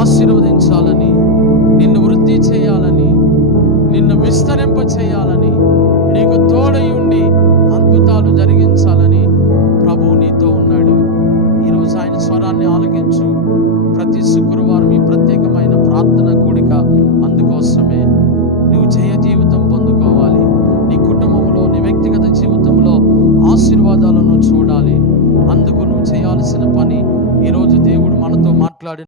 ఆశీర్వదించాలని, నిన్ను వృద్ధి చేయాలని, నిన్ను విస్తరింప చేయాలని, నీకు తోడై ఉండి అద్భుతాలు జరిగించాలని ప్రభువు నీతో ఉన్నాడు. ఈరోజు ఆయన స్వరాన్ని ఆలకించు. ప్రతి శుక్రవారం ఈ ప్రత్యేకమైన ప్రార్థన కూడిక అందుకోసమే. నువ్వు జయ జీవితం పొందుకోవాలి. నీ కుటుంబంలో, నీ వ్యక్తిగత జీవితంలో ఆశీర్వాదాలను చూడాలి. అందుకు నువ్వు చేయాల్సిన పని, ఈరోజు దేవుడు మనతో మాట్లాడి